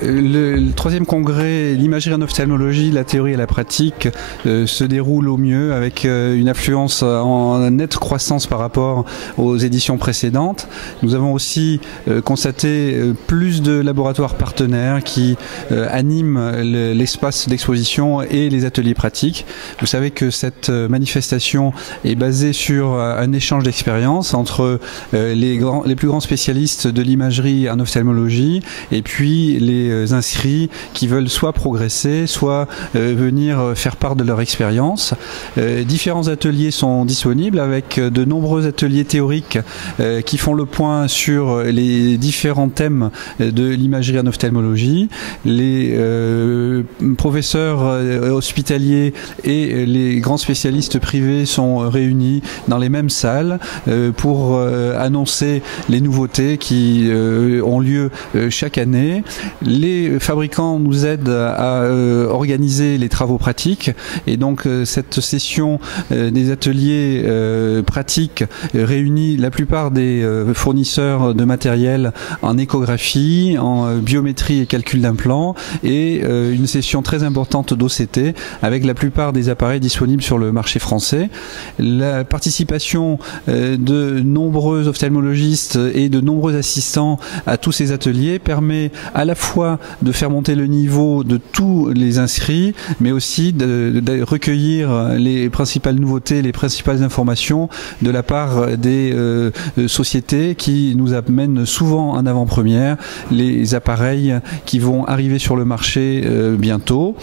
Le troisième congrès, l'imagerie en ophtalmologie, la théorie et la pratique, se déroule au mieux avec une affluence en nette croissance par rapport aux éditions précédentes. Nous avons aussi constaté plus de laboratoires partenaires qui animent l'espace d'exposition et les ateliers pratiques. Vous savez que cette manifestation est basée sur un échange d'expériences entre les plus grands spécialistes de l'imagerie en ophtalmologie et puis les inscrits qui veulent soit progresser, soit venir faire part de leur expérience. Différents ateliers sont disponibles avec de nombreux ateliers théoriques qui font le point sur les différents thèmes de l'imagerie en ophtalmologie. Les professeurs hospitaliers et les grands spécialistes privés sont réunis dans les mêmes salles pour annoncer les nouveautés qui ont lieu chaque année. Les fabricants nous aident à organiser les travaux pratiques et donc cette session des ateliers pratiques réunit la plupart des fournisseurs de matériel en échographie, en biométrie et calcul d'implants et une session très importante d'OCT avec la plupart des appareils disponibles sur le marché français. La participation de nombreux ophtalmologistes et de nombreux assistants à tous ces ateliers permet à la fois de faire monter le niveau de tous les inscrits, mais aussi de recueillir les principales nouveautés, les principales informations de la part des sociétés qui nous amènent souvent en avant-première les appareils qui vont arriver sur le marché bientôt.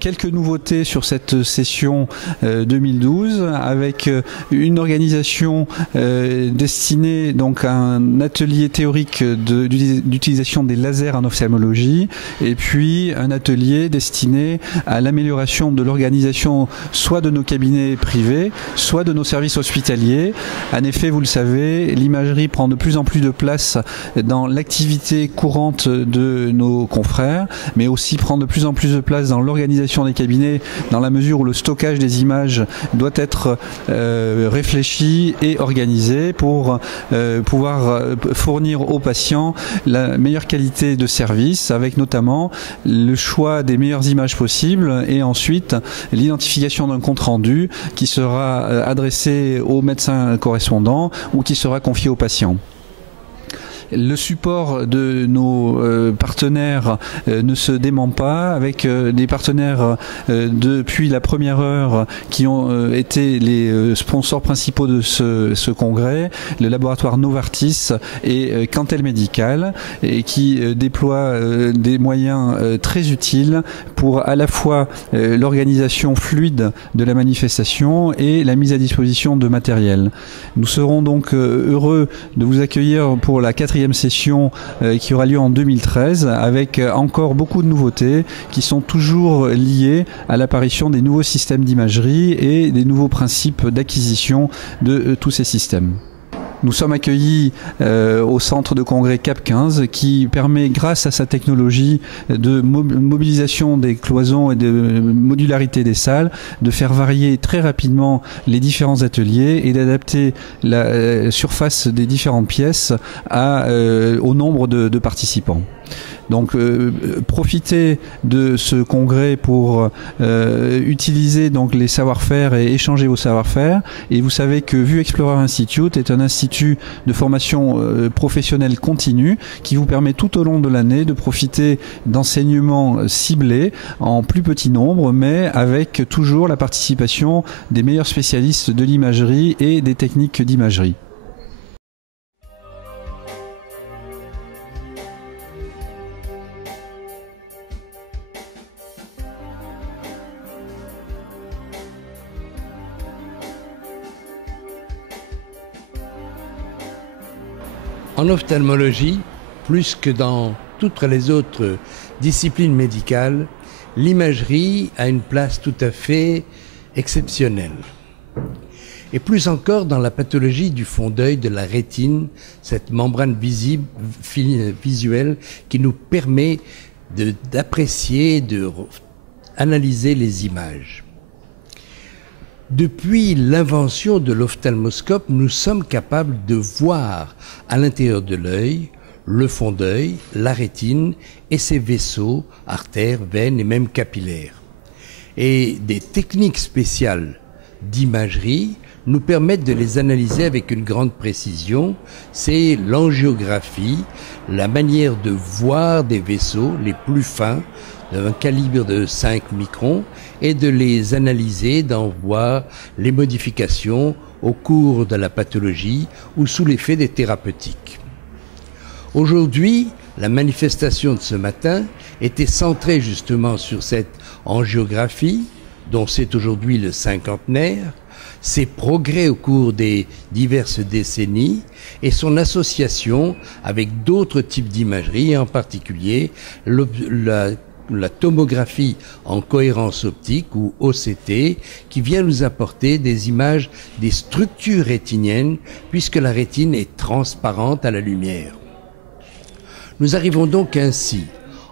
Quelques nouveautés sur cette session 2012 avec une organisation destinée donc à un atelier théorique d'utilisation des lasers en ophtalmologie et puis un atelier destiné à l'amélioration de l'organisation soit de nos cabinets privés, soit de nos services hospitaliers. En effet, vous le savez, l'imagerie prend de plus en plus de place dans l'activité courante de nos confrères, mais aussi prend de plus en plus de place dans l'organisation des cabinets dans la mesure où le stockage des images doit être réfléchi et organisé pour pouvoir fournir aux patients la meilleure qualité de service avec notamment le choix des meilleures images possibles et ensuite l'identification d'un compte rendu qui sera adressé au médecin correspondant ou qui sera confié au patient. Le support de nos partenaires ne se dément pas avec des partenaires depuis la première heure qui ont été les sponsors principaux de ce congrès, le laboratoire Novartis et Cantel Medical et qui déploient des moyens très utiles pour à la fois l'organisation fluide de la manifestation et la mise à disposition de matériel. Nous serons donc heureux de vous accueillir pour la 4e session qui aura lieu en 2013 avec encore beaucoup de nouveautés qui sont toujours liées à l'apparition des nouveaux systèmes d'imagerie et des nouveaux principes d'acquisition de tous ces systèmes. Nous sommes accueillis au centre de congrès CAP 15 qui permet, grâce à sa technologie de mobilisation des cloisons et de modularité des salles, de faire varier très rapidement les différents ateliers et d'adapter la surface des différentes pièces au nombre de participants. Donc profitez de ce congrès pour utiliser donc les savoir-faire et échanger vos savoir-faire. Et vous savez que Vue Explorer Institute est un institut de formation professionnelle continue qui vous permet tout au long de l'année de profiter d'enseignements ciblés en plus petit nombre, mais avec toujours la participation des meilleurs spécialistes de l'imagerie et des techniques d'imagerie. En ophtalmologie, plus que dans toutes les autres disciplines médicales, l'imagerie a une place tout à fait exceptionnelle. Et plus encore dans la pathologie du fond d'œil, de la rétine, cette membrane visuelle qui nous permet d'apprécier, d'analyser les images. Depuis l'invention de l'ophtalmoscope, nous sommes capables de voir à l'intérieur de l'œil le fond d'œil, la rétine et ses vaisseaux, artères, veines et même capillaires. Et des techniques spéciales d'imagerie nous permettent de les analyser avec une grande précision. C'est l'angiographie, la manière de voir des vaisseaux les plus fins, d'un calibre de 5 microns, et de les analyser, d'en voir les modifications au cours de la pathologie ou sous l'effet des thérapeutiques. Aujourd'hui, la manifestation de ce matin était centrée justement sur cette angiographie, dont c'est aujourd'hui le cinquantenaire, ses progrès au cours des diverses décennies et son association avec d'autres types d'imagerie, en particulier la tomographie en cohérence optique ou OCT, qui vient nous apporter des images des structures rétiniennes puisque la rétine est transparente à la lumière. Nous arrivons donc ainsi,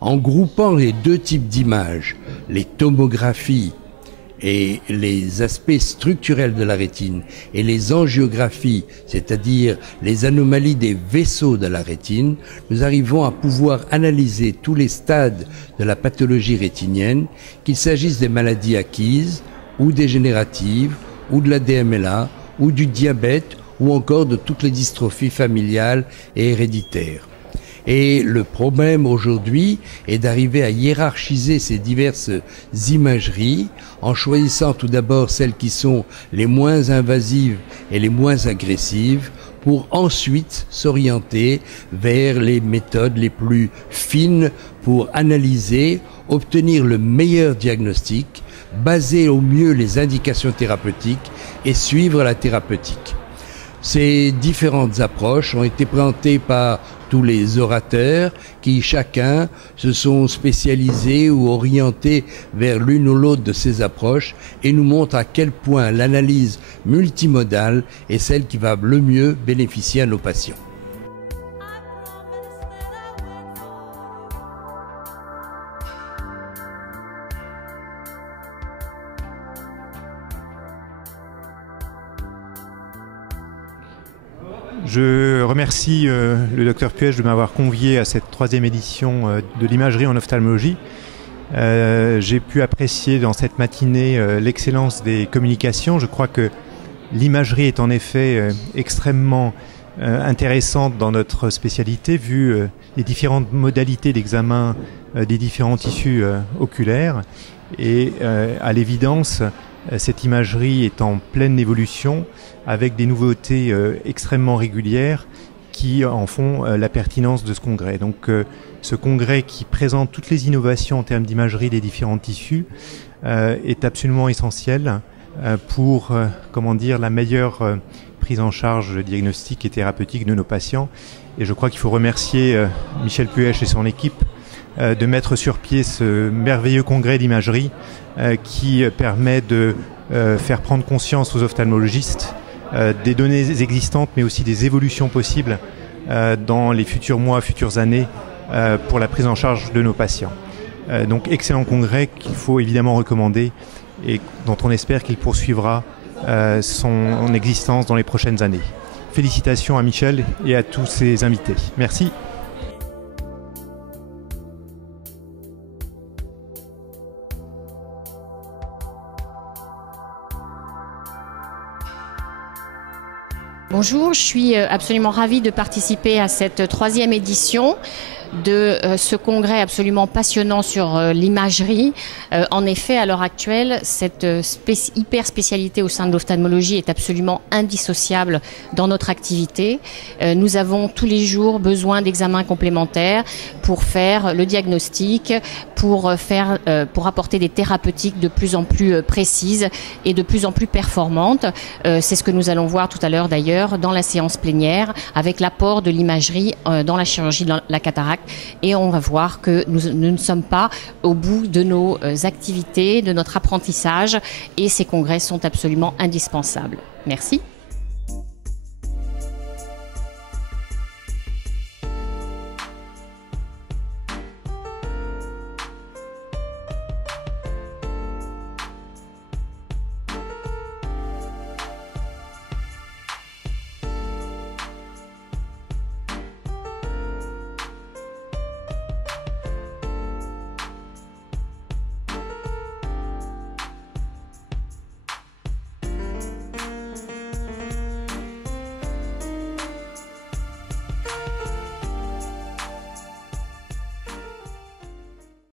en groupant les deux types d'images, les tomographies et les aspects structurels de la rétine et les angiographies, c'est-à-dire les anomalies des vaisseaux de la rétine, nous arrivons à pouvoir analyser tous les stades de la pathologie rétinienne, qu'il s'agisse des maladies acquises ou dégénératives, ou de la DMLA, ou du diabète, ou encore de toutes les dystrophies familiales et héréditaires. Et le problème aujourd'hui est d'arriver à hiérarchiser ces diverses imageries en choisissant tout d'abord celles qui sont les moins invasives et les moins agressives pour ensuite s'orienter vers les méthodes les plus fines pour analyser, obtenir le meilleur diagnostic, baser au mieux les indications thérapeutiques et suivre la thérapeutique. Ces différentes approches ont été présentées par tous les orateurs qui chacun se sont spécialisés ou orientés vers l'une ou l'autre de ces approches et nous montrent à quel point l'analyse multimodale est celle qui va le mieux bénéficier à nos patients. Je remercie le docteur Puech de m'avoir convié à cette 3e édition de l'imagerie en ophtalmologie. J'ai pu apprécier dans cette matinée l'excellence des communications. Je crois que l'imagerie est en effet extrêmement intéressante dans notre spécialité, vu les différentes modalités d'examen des différents tissus oculaires. Et à l'évidence, cette imagerie est en pleine évolution avec des nouveautés extrêmement régulières qui en font la pertinence de ce congrès. Donc ce congrès qui présente toutes les innovations en termes d'imagerie des différents tissus est absolument essentiel pour la meilleure prise en charge diagnostique et thérapeutique de nos patients. Et je crois qu'il faut remercier Michel Puech et son équipe de mettre sur pied ce merveilleux congrès d'imagerie qui permet de faire prendre conscience aux ophtalmologistes des données existantes mais aussi des évolutions possibles dans les futurs mois, futures années pour la prise en charge de nos patients. Donc excellent congrès qu'il faut évidemment recommander et dont on espère qu'il poursuivra son existence dans les prochaines années. Félicitations à Michel et à tous ses invités. Merci. Bonjour, je suis absolument ravie de participer à cette 3e édition de ce congrès absolument passionnant sur l'imagerie. En effet, à l'heure actuelle, cette hyper spécialité au sein de l'ophtalmologie est absolument indissociable dans notre activité. Nous avons tous les jours besoin d'examens complémentaires pour faire le diagnostic, pour apporter des thérapeutiques de plus en plus précises et de plus en plus performantes. C'est ce que nous allons voir tout à l'heure d'ailleurs dans la séance plénière avec l'apport de l'imagerie dans la chirurgie de la cataracte. Et on va voir que nous ne sommes pas au bout de nos activités, de notre apprentissage, et ces congrès sont absolument indispensables. Merci.